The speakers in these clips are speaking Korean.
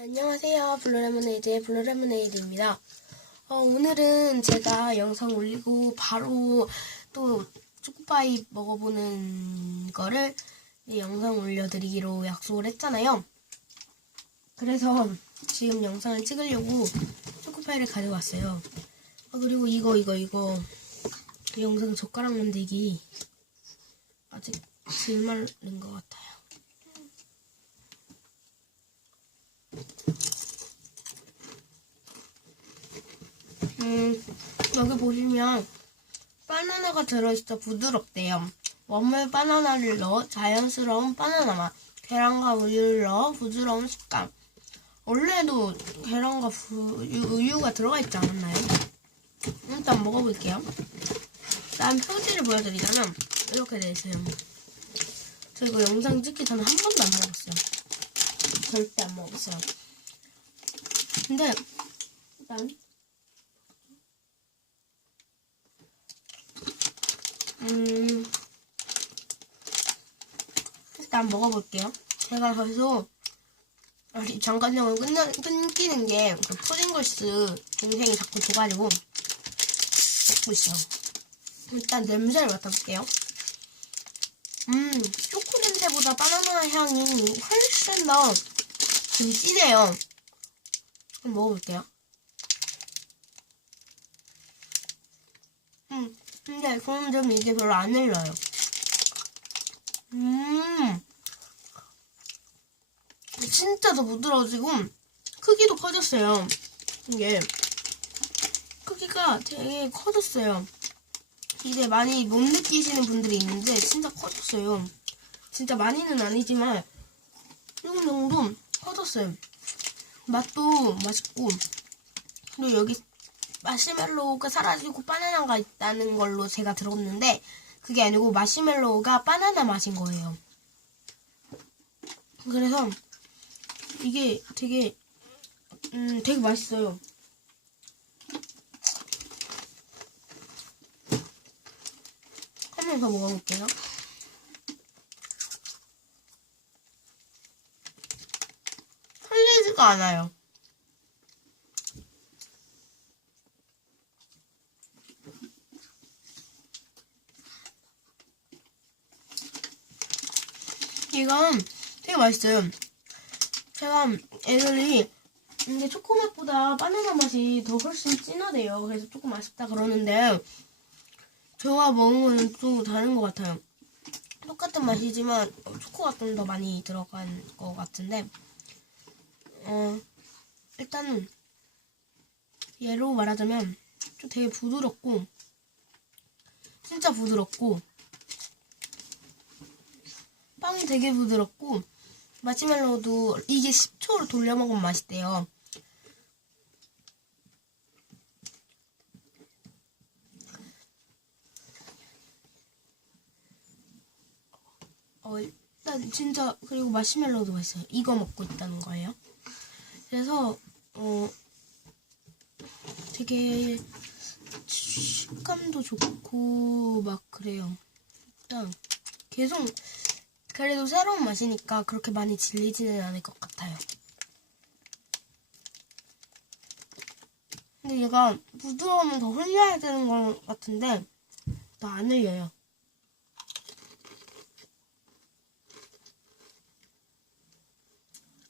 네, 안녕하세요. 블루레모네이드의 블루레모네이드입니다. 어, 오늘은 제가 영상 올리고 바로 또 초코파이 먹어보는 거를 이 영상 올려드리기로 약속을 했잖아요. 그래서 지금 영상을 찍으려고 초코파이를 가져왔어요. 아, 그리고 이거, 이거, 이거. 이 영상 젓가락 만들기 아직 질 마른 것 같아요. 음, 여기 보시면 바나나가 들어있어 부드럽대요. 웜물 바나나를 넣어 자연스러운 바나나 맛. 계란과 우유를 넣어 부드러운 식감. 원래도 계란과 부- 우유, 우유가 들어가 있지 않았나요? 일단 먹어볼게요. 난 표지를 보여드리자면 이렇게 돼 있어요. 저 이거 영상 찍기 전에 한 번도 안 먹었어요. 절대 안 먹었어요. 근데 일단 음, 일단 먹어볼게요. 제가 계속 아니, 잠깐 영을 끊는, 끊기는 게, 그 푸딩걸스 동생이 자꾸 줘가지고, 먹고 있어요. 일단 냄새를 맡아볼게요. 음, 초코 냄새보다 바나나 향이 훨씬 더, 좀 진해요. 한번 먹어볼게요. 음, 근데 좋은 점이 이게 별로 안 흘러요. 음, 진짜 더 부드러워지고 크기도 커졌어요. 이게 크기가 되게 커졌어요. 이제 많이 못 느끼시는 분들이 있는데 진짜 커졌어요. 진짜 많이는 아니지만 조금 정도 커졌어요. 맛도 맛있고 그리고 여기 마시멜로우가 사라지고 바나나가 있다는 걸로 제가 들었는데 그게 아니고 마시멜로우가 바나나 맛인 거예요. 그래서 이게 되게 음 되게 맛있어요. 한 번 더 먹어볼게요. 흘리지가 않아요. 이건 되게 맛있어요. 제가 애들이 근데 초코맛보다 바나나 맛이 더 훨씬 진하대요. 그래서 조금 아쉽다 그러는데 저와 먹으면 좀 다른 것 같아요. 똑같은 맛이지만 어, 초코가 좀 더 많이 들어간 것 같은데 어 일단은 얘로 말하자면 좀 되게 부드럽고 진짜 부드럽고 빵이 되게 부드럽고 마시멜로우도 이게 10초로 돌려 먹으면 맛있대요. 어, 일단 진짜 그리고 마시멜로우도 맛있어요. 이거 먹고 있다는 거예요. 그래서 어 되게 식감도 좋고 막 그래요. 일단 계속 그래도 새로운 맛이니까 그렇게 많이 질리지는 않을 것 같아요. 근데 얘가 부드러우면 더 흘려야 되는 것 같은데 더 안 흘려요.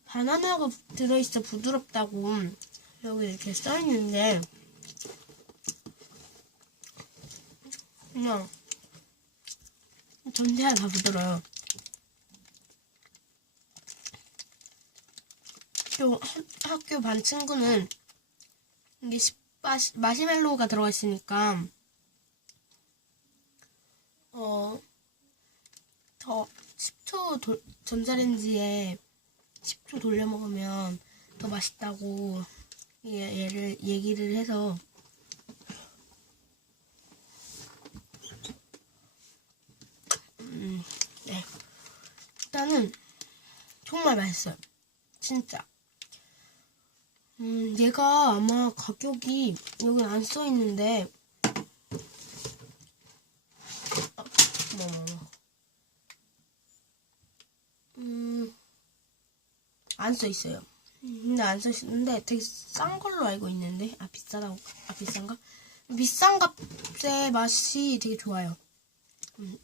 바나나가 들어있어 부드럽다고 여기 이렇게 써있는데 그냥 전체가 다 부드러워요. 또 학- 학교 반 친구는 이게 시- 마시, 마시멜로우가 들어가 있으니까 어 더 10초 돌- 전자레인지에 10초 돌려 먹으면 더 맛있다고 얘- 얘를 얘기를 해서 음, 네. 일단은 정말 맛있어요. 진짜. 음, 얘가 아마 가격이 여기 안 써 있는데 아. 음, 안 써 있어요. 근데 안 쓰시는데 되게 싼 걸로 알고 있는데 아 비싸다고 아 비싼가? 비싼 값의 맛이 되게 좋아요. 음.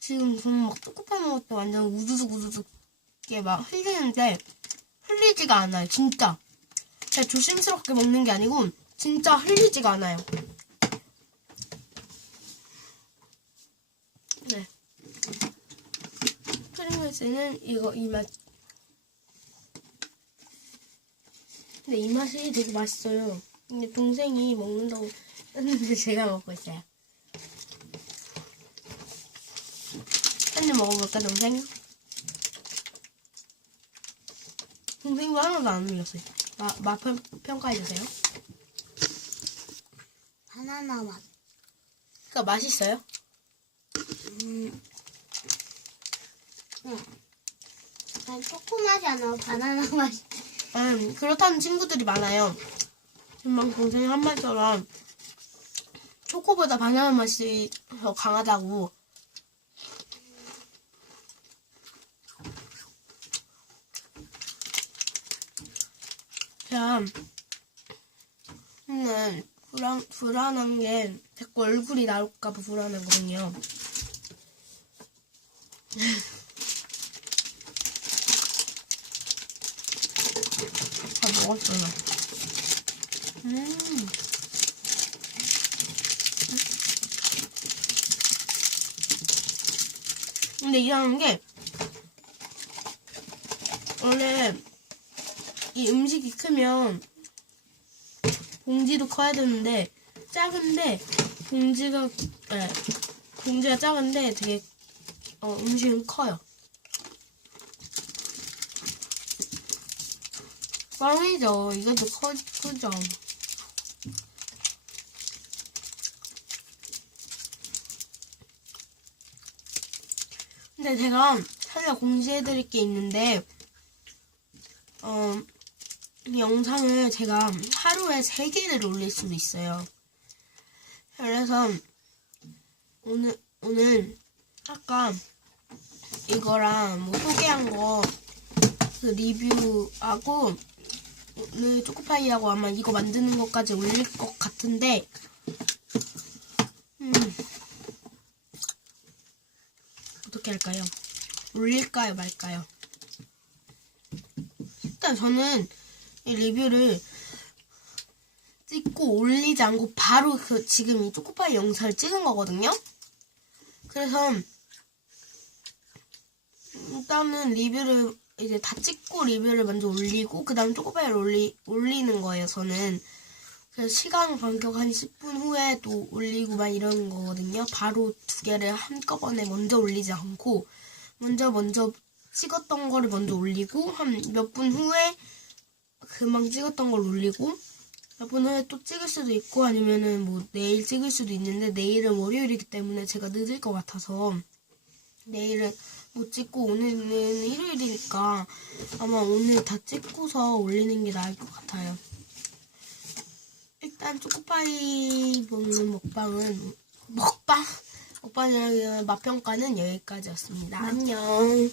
지금 저는 막 초코파이 먹을 때 완전 우두둑 우두둑 게 막 흘리는데 흘리지가 않아요 진짜. 제가 조심스럽게 먹는 게 아니고 진짜 흘리지가 않아요. 네. 프링글스는 이거 이 맛. 근데 이 맛이 되게 맛있어요. 근데 동생이 먹는다고 했는데 제가 먹고 있어요. 한 입 먹어볼까 동생? 동생도 하나도 안 흘렸어요. 마, 맛 평, 평가해주세요. 바나나 맛. 그니까 맛있어요? 음. 응. 난 초코 맛이 안 나고 바나나 맛이. 음, 그렇다는 친구들이 많아요. 금방 동생이 한 말처럼 초코보다 바나나 맛이 더 강하다고. 제가 오늘 불안, 불안한 게 자꾸 얼굴이 나올까 봐 불안하거든요. 다 먹었어요. 음. 근데 이상한 게 원래 이 음식이 크면 봉지도 커야 되는데 작은데 봉지가 네, 봉지가 작은데 되게 어, 음식은 커요. 꽝이죠. 이것도 커, 크죠. 근데 제가 하나 공지해드릴 게 있는데, 어, 이 영상을 제가 하루에 3개를 올릴 수도 있어요. 그래서, 오늘, 오늘, 아까 이거랑 뭐 소개한 거, 그 리뷰하고, 오늘 초코파이하고 아마 이거 만드는 것까지 올릴 것 같은데, 음, 어떻게 할까요? 올릴까요, 말까요? 일단 저는 이 리뷰를 찍고 올리지 않고 바로 그 지금 이 초코파이 영상을 찍은 거거든요. 그래서 일단은 리뷰를 이제 다 찍고 리뷰를 먼저 올리고 그 다음 초코파이를 올리, 올리는 거예요 저는 그래서 시간 간격 한 10분 후에 또 올리고 막 이러는 거거든요 바로 두 개를 한꺼번에 먼저 올리지 않고 먼저 먼저 찍었던 거를 먼저 올리고 한 몇 분 후에 금방 찍었던 걸 올리고 후에 또 찍을 수도 있고 아니면은 뭐 내일 찍을 수도 있는데 내일은 월요일이기 때문에 제가 늦을 것 같아서 내일은 못 찍고 오늘은 일요일이니까 아마 오늘 다 찍고서 올리는 게 나을 것 같아요. 일단 초코파이 먹는 먹방은 먹방 먹방이라는 맛평가는 여기까지였습니다. 안녕.